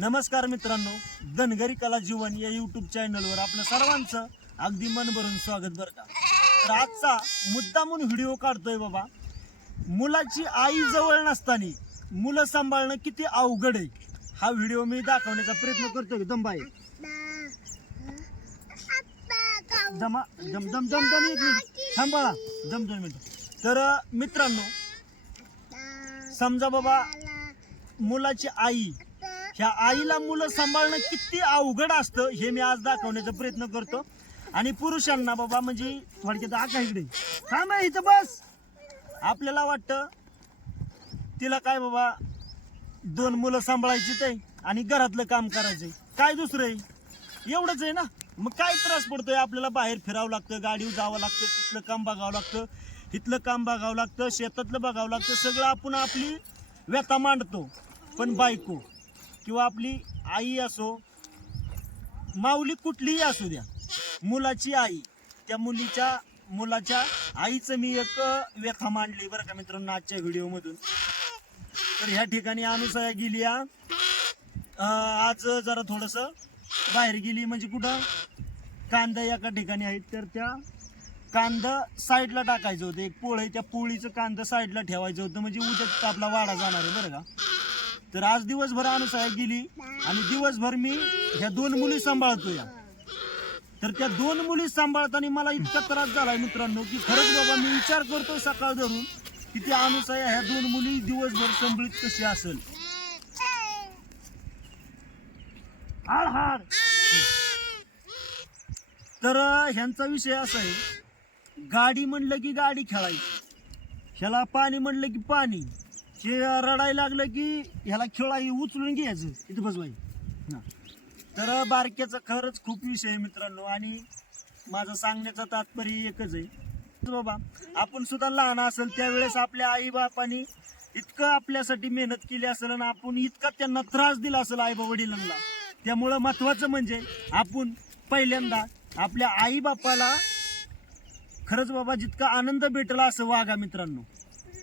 नमस्कार मित्रांनो, धनगरी कला जीवन या यूट्यूब चॅनलवर आपलं सर्वांचं अगदी मन भरून स्वागत बरं का. तर आजचा मुद्दामून व्हिडिओ काढतोय बाबा. मुलाची आई जवळ नसताना मुलं सांभाळणं किती अवघड आहे हा व्हिडिओ मी दाखवण्याचा प्रयत्न करतोय. दमबाई दमा दम दम दम दम एक मिनिट थांबा, दम 2 मिनिट. तर मित्रांनो, समजा बाबा मुलाची आई, ह्या आईला मुलं सांभाळणं किती अवघड असतं हे मी आज दाखवण्याचा प्रयत्न करतो. आणि पुरुषांना बाबा म्हणजे थोडक्यात आका इकडे थांब इथं बस. आपल्याला वाटतं तिला काय बाबा 2 मुलं सांभाळायची ते आणि घरातलं काम करायचंय, काय दुसरं आहे एवढंच आहे ना. मग काय त्रास पडतोय आपल्याला, बाहेर फिरावं लागतं, गाडीवर जावं लागतं, तिथलं काम बघावं लागतं, इथलं काम बघावं लागतं, शेतातलं बघावं लागतं, सगळं आपण आपली व्यथा मांडतो. पण बायको किंवा आपली आई असो, माऊली कुठलीही असू द्या, मुलाची आई, त्या मुलाच्या आईचं मी एक व्यथा मांडली बरं का मित्रांनो आजच्या व्हिडिओमधून. तर ह्या ठिकाणी अनुसया गेली आज जरा थोडंसं बाहेर गेली, म्हणजे कुठं कांदा एका ठिकाणी आहेत, तर त्या कांदा साईडला टाकायचं होतं. एक पोळ आहे, त्या पोळीचं कांदा साईडला ठेवायचं होतं, म्हणजे उद्या आपला वाडा जाणार आहे बरं का. तर आज दिवसभर अनुसया गेली आणि दिवसभर मी ह्या 2 मुली सांभाळतो या. तर त्या 2 मुली सांभाळताना मला इतका त्रास झालाय मित्रांनो की खरंच बाबा मी विचार करतोय सकाळ धरून की ती अनुसया ह्या 2 मुली दिवसभर सांभाळीत कशी असेल. हाड हाड. तर ह्यांचा विषय असा आहे, गाडी म्हणलं की गाडी खेळायची, ह्याला पाणी म्हणलं की पाणी, हे रडायला लागलं की ह्याला खेळाई उचलून घ्यायचं इथं बसवाई. तर बारक्याचा खरंच खूप विषय आहे मित्रांनो. आणि माझं सांगण्याचं तात्पर्य एकच आहे बाबा, आपण सुद्धा लहान असेल त्यावेळेस आपल्या आई बापानी इतकं आपल्यासाठी मेहनत केली असेल आणि आपण इतका त्यांना त्रास दिला असेल आई वडिलांना. त्यामुळं महत्वाचं म्हणजे आपण पहिल्यांदा आपल्या आई बापाला खरंच बाबा जितका आनंद भेटला असं वागा मित्रांनो,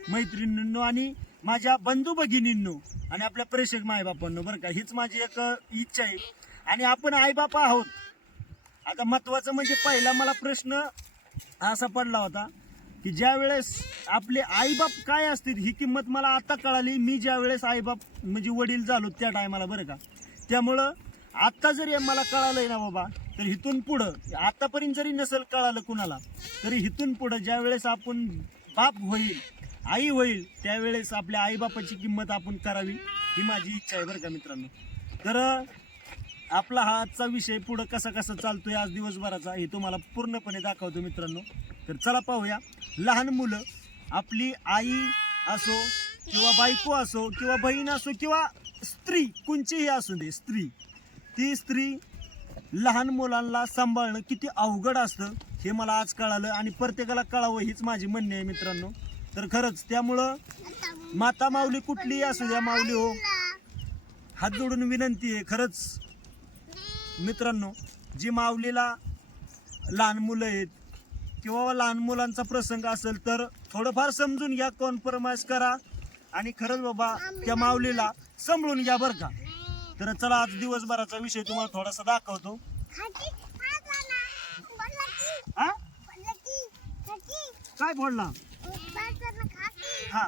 मैत्रिणींनो आणि माझ्या बंधू भगिनींनो आणि आपल्या प्रेषक मायबापांनो बरं का. हीच माझी एक इच्छा आहे. आणि आपण आईबापा आहोत. आता महत्वाचं म्हणजे पहिला मला प्रश्न असा पडला होता की ज्या वेळेस आपले आईबाप काय असतील ही किंमत मला आता कळाली, मी ज्या वेळेस आईबाप म्हणजे वडील झालो त्या टायमाला बरं का. त्यामुळं आत्ता जरी मला कळालंय ना बाबा, तर इथून पुढं आतापर्यंत जरी नसेल कळालं कुणाला, तरी इथून पुढं ज्या वेळेस आपण बाप होईल, आई होईल, त्यावेळेस आपल्या आईबापाची किंमत आपण करावी ही माझी इच्छा आहे बरं का मित्रांनो. तर आपला हा आजचा विषय पुढं कसा कसा चालतोय आज दिवसभराचा हे तुम्हाला पूर्णपणे दाखवतो मित्रांनो. तर चला पाहूया. लहान मुलं, आपली आई असो किंवा बायको असो किंवा बहीण असो किंवा स्त्री कोणचीही असू दे, ती स्त्री लहान मुलांना सांभाळणं किती अवघड असतं हे मला आज कळालं आणि प्रत्येकाला कळावं हीच माझी म्हणणे आहे मित्रांनो. तर खरंच त्यामुळं माता माऊली कुठलीही असू द्या, माऊली हो, हात जोडून विनंती आहे खरंच मित्रांनो, जी माऊलीला लहान मुलं आहेत किंवा लहान मुलांचा प्रसंग असेल तर थोडंफार समजून घ्या, कॉम्प्रोमाइज करा आणि खरंच बाबा त्या माऊलीला सांभाळून घ्या बरं का. तर चला आज दिवसभराचा विषय तुम्हाला थोडासा दाखवतो. काय बोलला? हा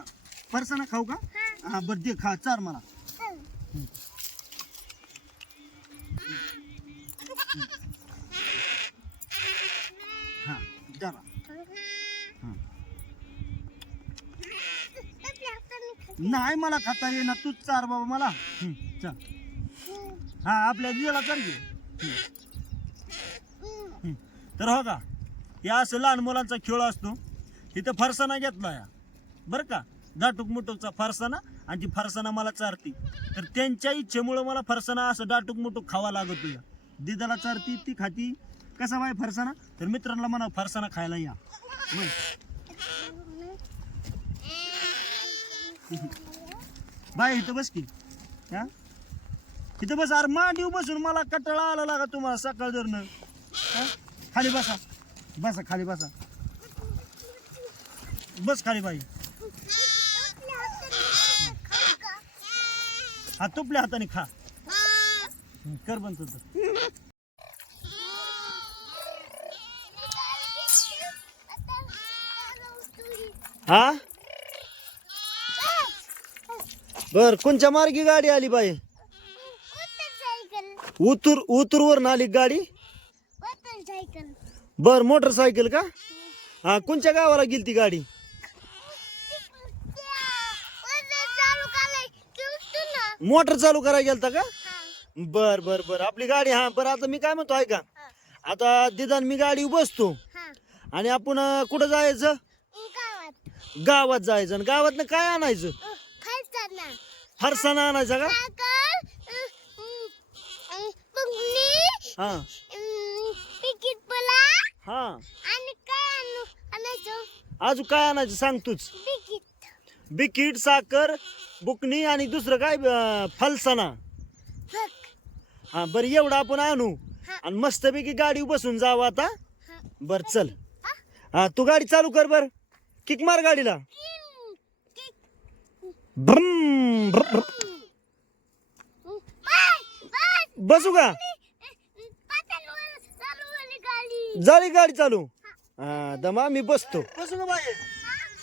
फरसाना खाऊ का? हा बरं दे खा, चार मला. हा जरा नाही मला खाता येईना, तूच चार बाबा मला. चल हा आपल्या दिला कर घे. तर हो का, या असं लहान मुलांचा खेळ असतो. इथं फरसाना घेतला या बरं का, डाटूक मुटूकचा फरसाना, आणि ती फरसाना मला चारती. तर त्यांच्या इच्छेमुळं मला फरसाना असं डाटूक मुटूक खावा लागतो. या दिदाला चारती, ती खाती. कसा बाय फरसाना? तर मित्रांना म्हणा फरसाना खायला या. बाय इथं बस की, हा इथं बस. अरे मांडीव बसून मला कटाळा आला लागा तुम्हाला सकाळ धरणं. खाली बसा, बसा खाली बसा, बस खाली बाई. हा तुपल्या हाताने खा. कर बंद तुझं. हा बर कोणच्या मार्गी गाडी आली बाई? उतूर वर आली गाडी. बर मोटरसायकल का? हा कोणच्या गावाला गेली ती गाडी? मोटर चालू करायला गेलता का? बर बर बर आपली गाडी. हा बरं आता मी काय म्हणतो ऐका, आता दिदान मी गाडी बसतो आणि आपण कुठं जायचं? गावात जायचं. आणि गावात काय आणायचं? फरसाणा आणायचा का? हा हा अजून काय आणायचं सांग तूच. बिकीट, साखर, बुकनी आणि दुसरं काय फलसाणा. हा बरं एवढं आपण आणू आणि मस्तपैकी गाडी बसून जावं आता. बर चल. हा तू गाडी चालू कर बर. किक मार गाडीला. भ्रम भ्रम. बसू का? झाली गाडी चालू. हा दमा मी बसतो. बसू का बाहेर?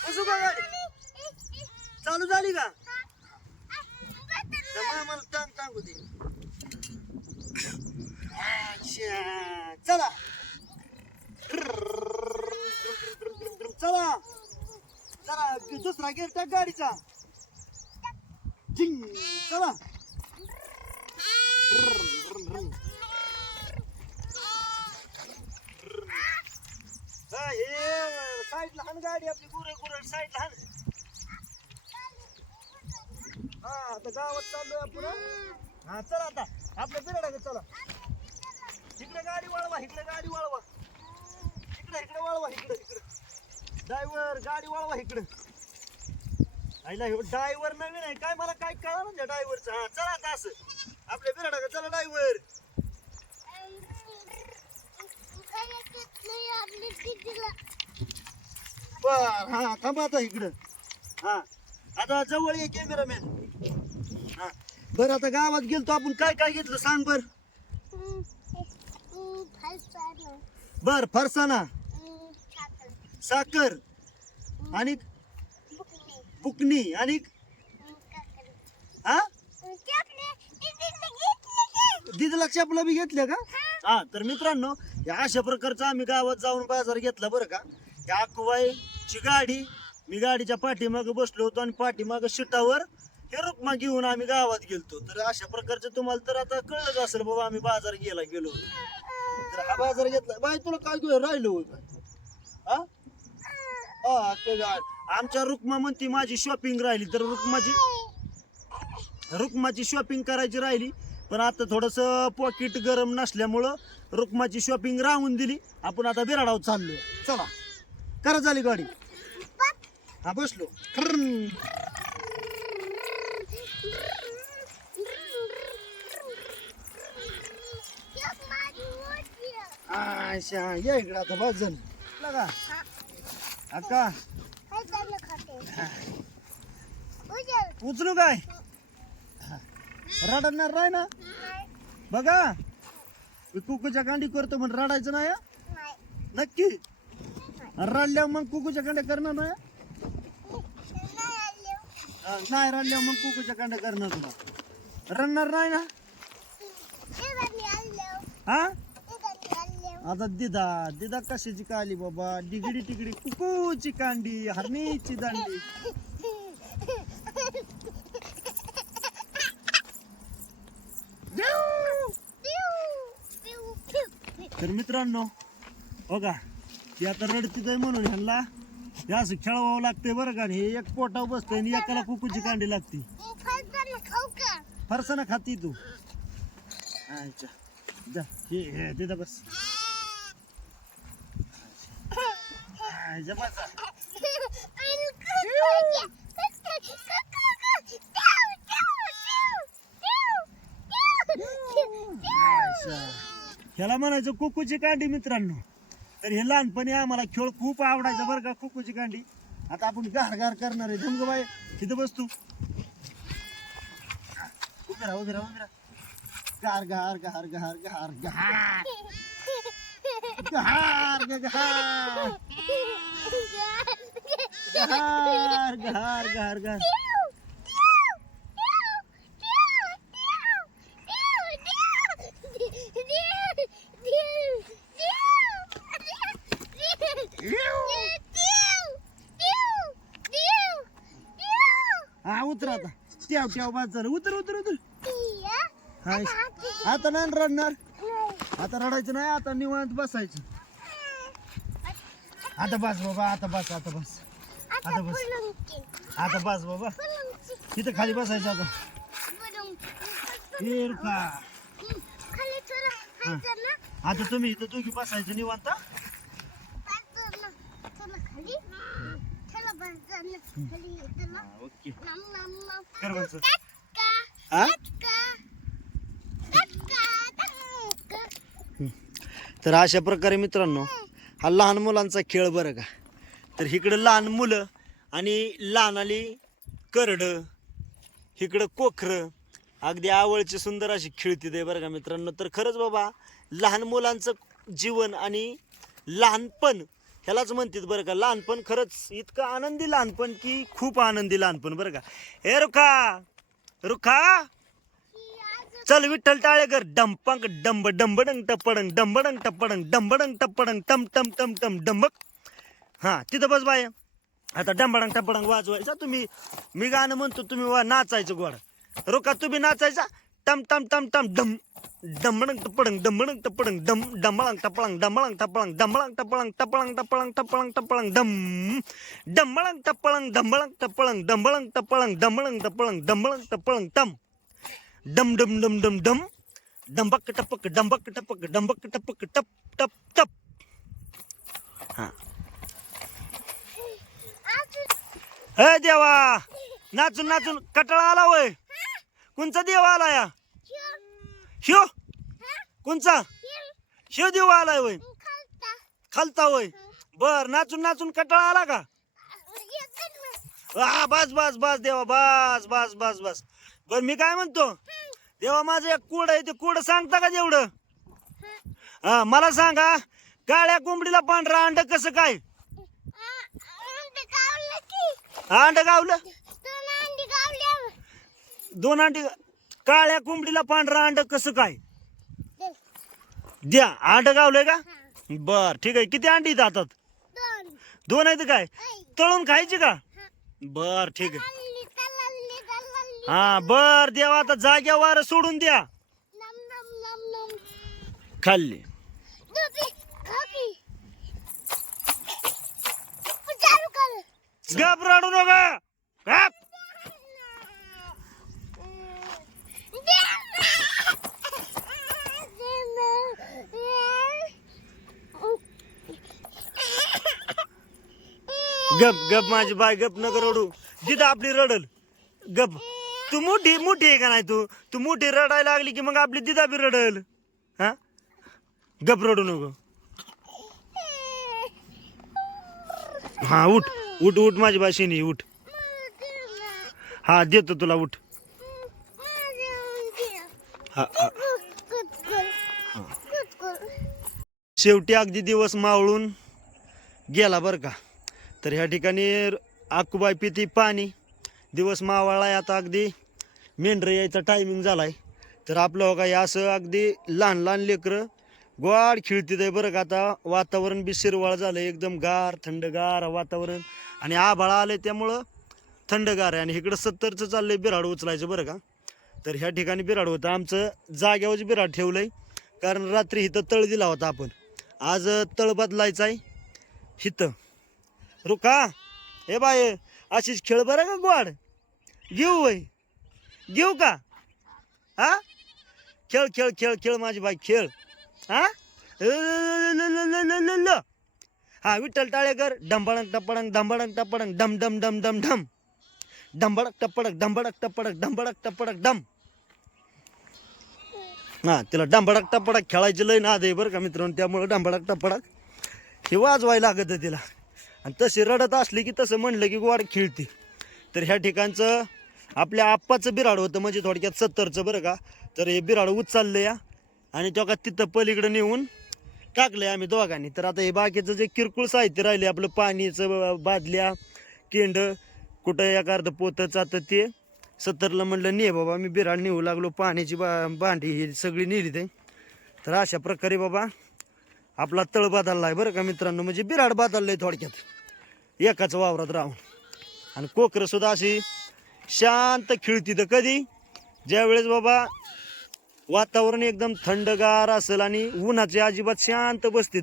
बसू का गाडी? चालू झाली का? दमा मला टांगू दे. चला चला चला दुसरा गेअर टाक गाडीचा. झिंग चला. साईडला हाण गाडी आपली. गुरं साईडला हाण. हा आता गावात चाललोय आपण. हा चला आता आपल्या बिराडाकडे चला. इकडे गाडी वळवा, इकडे गाडी वळवा, इकडे वळवा, इकडे ड्रायव्हर गाडी वळवा इकडे. आईला ड्रायव्हर नवीन आहे काय मला काय कळलं ना ड्रायव्हरचं. हा चला आता असं आपल्या बिराडाकडे चला ड्रायव्हर. बर हा थांबा आता इकडं. हा आता जवळ ये कॅमेरामॅन. हा बर आता गावात गेलतो आपण काय काय घेतलं सांग बर. बर फरसाणा, साखर आणि बुकनी आणि हा दिदीला चपला बी घेतल्या का? हा तर मित्रांनो अशा प्रकारचं आम्ही गावात जाऊन बाजार घेतला बरं का. या अकुबाईची गाडी, मी गाडीच्या पाठीमागे बसलो होतो आणि पाठीमागे शिटावर हे रुक्मा घेऊन आम्ही गावात गेलतो. तर अशा प्रकारचं तुम्हाला तर आता कळलंच असेल बाबा आम्ही बाजार गेलो. तर हा बाजार घेतला. बाई तुला काय घेऊन राहिलो हा? आमच्या रुक्मा म्हणती माझी शॉपिंग राहिली. तर रुक्माची शॉपिंग करायची राहिली. पण आता थोडस पॉकेट गरम नसल्यामुळं रुक्माची शॉपिंग राहून दिली. आपण आता बिराडावर चाललोय. चला करा झाली गाडी. हा बसलो. अच्छा ये इकडे आता बस जण लगा अक्का. उचलू काय? रडणार नाही ना? बघा मी कुकूच्या कांडी करतो म्हणून रडायचं नाही. नक्की रडल्यावर मग कुकूच्या कांड्या करणार नाही. नाही रडल्यावर मग कुकूच्या कांड्या करणार. तुला रडणार नाही ना? हा आता दिदा कशाची काली बाबा. डिगडी टिगडी कुकूची कांडी, हरणीची दांडी. तर मित्रांनो बघा ती आता रडतीच आहे म्हणून ह्यांना हे असं खेळवावं लागतंय बरं का. हे एक पोटावर बसतंय आणि एकाला कुकूची कांडी लागते. फरसाणा खाती तू? अच्छा जा हे दे बस. ह्याला म्हणायचं कुकूची कांडी मित्रांनो. तर हे लहानपणी आम्हाला खेळ खूप आवडायचा बरं का कुकूची कांडी. आता आपण गार करणार आहे. धमग बाई तिथं बस तू. उभे राहा. घार घार घार घार घार घार घार घार घार घार घार घार हा उतर आता ठेव ठेव बाद झालं उतर उतर उतर हा आता नाही रडणार आता रडायचं नाही आता निवांत बसायचं आता बस बाबा आता बस आता बस आता बस आता बस बाबा तिथं खाली बसायचं आता फिर का आता तुम्ही इथं दोघी बसायचं निवांत ओके कर बस हा तर अशा प्रकारे मित्रांनो हा लहान मुलांचा खेळ बरं का तर इकडं लहान मुलं आणि लहान आली करडं इकडं कोखरं अगदी आवळची सुंदर अशी खेळती ते बरं का मित्रांनो तर खरंच बाबा लहान मुलांचं जीवन आणि लहानपण ह्यालाच म्हणतात बरं का लहानपण खरंच इतकं आनंदी लहानपण की खूप आनंदी लहानपण बरं का ए रुखा रुखा चल विठ्ठल टाळेकर डंपंक डंब डंबडंग टपडंग डंबडंग टपडंग डंबडंग टपडंग टम टम टम टम डंबक हां तिथं बस बाय आता डंबडंग टपडंग वाजवायचा तुम्ही मी गाणं म्हणतो तुम्ही नाचायचं गोड रोका तुम्ही नाचायचा टम टम टम टम डम डंबडंग टपडंग डम डंबळंग टपळंग डंबळंग टपळंग डंबळंग टपळंग टपळंग टपळंग टपळंग टपळंग डम डंबळंग टपळंग डंबळंग टपळंग डंबळंग टपळंग डंबळंग टपळंग डंबळंग टपळंग टम डम डम डम डम डम डंबक टपक डंबक टपक टप टप टप हा ए देवा नाचून नाचून कटाळा आला वय कोणचा देवा आला या ह्यो कोणचा ह्यो देवा आलाय वय खालता वय बर नाचून नाचून कटाळा आला का हा बस बस बस देवा बस बस बस बस बर मी काय म्हणतो देवा माझं एक कूड आहे ते कूड सांगता का तेवढं हा मला सांगा काळ्या कोंबडीला पांढरा अंड कसं काय अंड गावलं दोन अंडी काळ्या कोंबडीला पांढरा अंड कसं काय द्या अंड गावलंय का बर ठीक आहे किती अंडी जातात दोन आहेत काय तळून खायची का बर ठीक आहे हा बर देवा आता जाग्यावर सोडून द्या खाल्ली गप रडू नका गप गप गप माझी बाय गप नका रडू जिथं आपली रडल गप तू मोठी मोठी आहे का नाही तू मोठी रडायला लागली की मग आपली दिदा बी रडल हा गप रडू नको हा उठ उठ उठ माझी बाशिनी उठ हा देतो तुला उठ हा शेवटी अगदी दिवस मावळून गेला बरं का तर ह्या ठिकाणी आकुबाई पिती पाणी दिवस मावळलाय आता अगदी मेंढर यायचा टायमिंग झालाय तर आपलं काही असं अगदी लहान लहान लेकरं गोड खेळतीत आहे बरं का आता वातावरण बी शिरवाळ झालं एकदम गार थंडगार वातावरण आणि आभाळ आलंय त्यामुळं थंडगार आहे आणि इकडं 70चं चाललंय बिराड उचलायचं बरं का तर ह्या ठिकाणी बिराड होतं आमचं जाग्यावर बिराड ठेवलंय कारण रात्री इथं तळ दिला होता आपण आज तळ बदलायचा आहे इथं रुका हे बाय अशीच खेळ बरं का गोड घेऊ वय घेऊ का हा खेळ खेळ खेळ खेळ माझी बाई खेळ हा हा विठ्ठल टाळेकर डंबडंग टपडंग डंबडंग टपडंग डम डम डम डम डम डंबडक टपडक डंबडक टपडक डंबडक टपडक डम हा तिला डंबडक टपडक खेळायची लय नाद आहे बरं का मित्रांनो त्यामुळे डंबडक टपडक हे वाजवायला लागत तिला आणि तशी रडत असली की तसं म्हणलं की गोड खेळते तर ह्या ठिकाणचं आपल्या आप्पाचं बिराड होतं म्हणजे थोडक्यात 70चं बरं का तर हे बिराड उचललं या आणि तो का तिथं पलीकडे नेऊन टाकलंय आम्ही दोघांनी. तर आता हे बाकीचं जे किरकोळ साहित्य राहिले आपलं पाणीचं बादल्या केंड कुठं एक अर्ध पोतं चातं ते 70ला म्हणलं ने बाबा. मी बिराड नेऊ लागलो पाण्याची भांडी ही सगळी नेली ते. तर अशा प्रकारे बाबा आपला तळ बदलला आहे बरं का मित्रांनो. म्हणजे बिराड बदललंय थोडक्यात एकाच वावरात राहून. आणि कोकरं सुद्धा अशी शांत खेळती. तर कधी ज्यावेळेस बाबा वातावरण एकदम थंडगार असेल आणि उन्हाचे अजिबात शांत बसते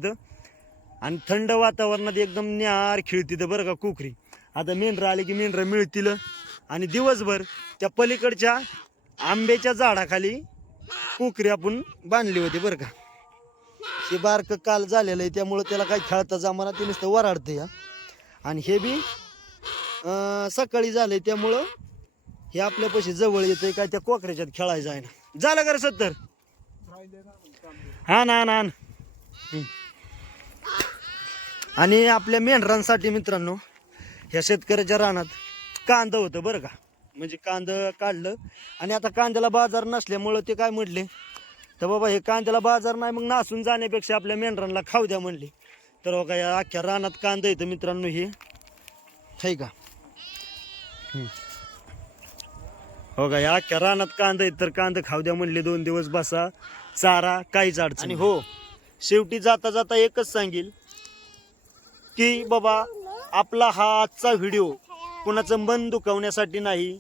आणि थंड वातावरणात एकदम न्यार खेळती बरं का कोकरी. आता मेंढरं आले की मेंढरं मिळतील. आणि दिवसभर त्या पलीकडच्या आंब्याच्या झाडाखाली कोकरी आपण बांधली होती बरं का. हे बारकं काल झालेलं आहे त्यामुळं त्याला काही खेळता जमाना ते नुसतं वराडते या. आणि हे बी सकाळी झालंय त्यामुळं हे आपल्यापाशी जवळ येतंय काय त्या कोकऱ्याच्यात खेळायचं आहे ना. झालं का 70? हा ना ना. आणि आपल्या मेंढरांसाठी मित्रांनो ह्या शेतकऱ्याच्या रानात कांदा होतं बरं का. म्हणजे कांदा काढलं आणि आता कांद्याला बाजार नसल्यामुळं ते काय म्हटले तर बाबा हे कांद्याला बाजार नाही मग नासून जाण्यापेक्षा आपल्या मेंढरांना खाऊ द्या म्हणले. तर बघा या अख्ख्या रानात कांदा येतं मित्रांनो हे आहे का. हो का या अख्ख्या रानात कांदा येत तर कांदा खाऊ द्या म्हणले. 2 दिवस बसा चारा काहीच अडचण. आणि हो शेवटी जाता जाता एकच सांगेल की बाबा आपला हा आजचा व्हिडिओ कुणाचं मन दुखवण्यासाठी नाही.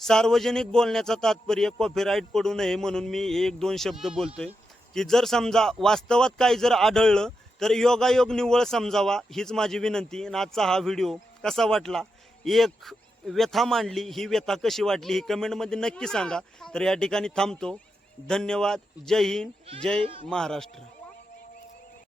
सार्वजनिक बोलण्याचा तात्पर्य कॉपीराईट पडू नये म्हणून मी 1-2 शब्द बोलतोय. की जर समजा वास्तवात काही जर आढळलं तर योगायोग निव्वळ समजावा हीच माझी विनंती. आणि आजचा हा व्हिडिओ कसा वाटला एक व्यथा मांडली ही व्यथा कशी वाटली ही कमेंटमध्ये नक्की सांगा. तर या ठिकाणी थांबतो. धन्यवाद. जय हिंद जय महाराष्ट्र.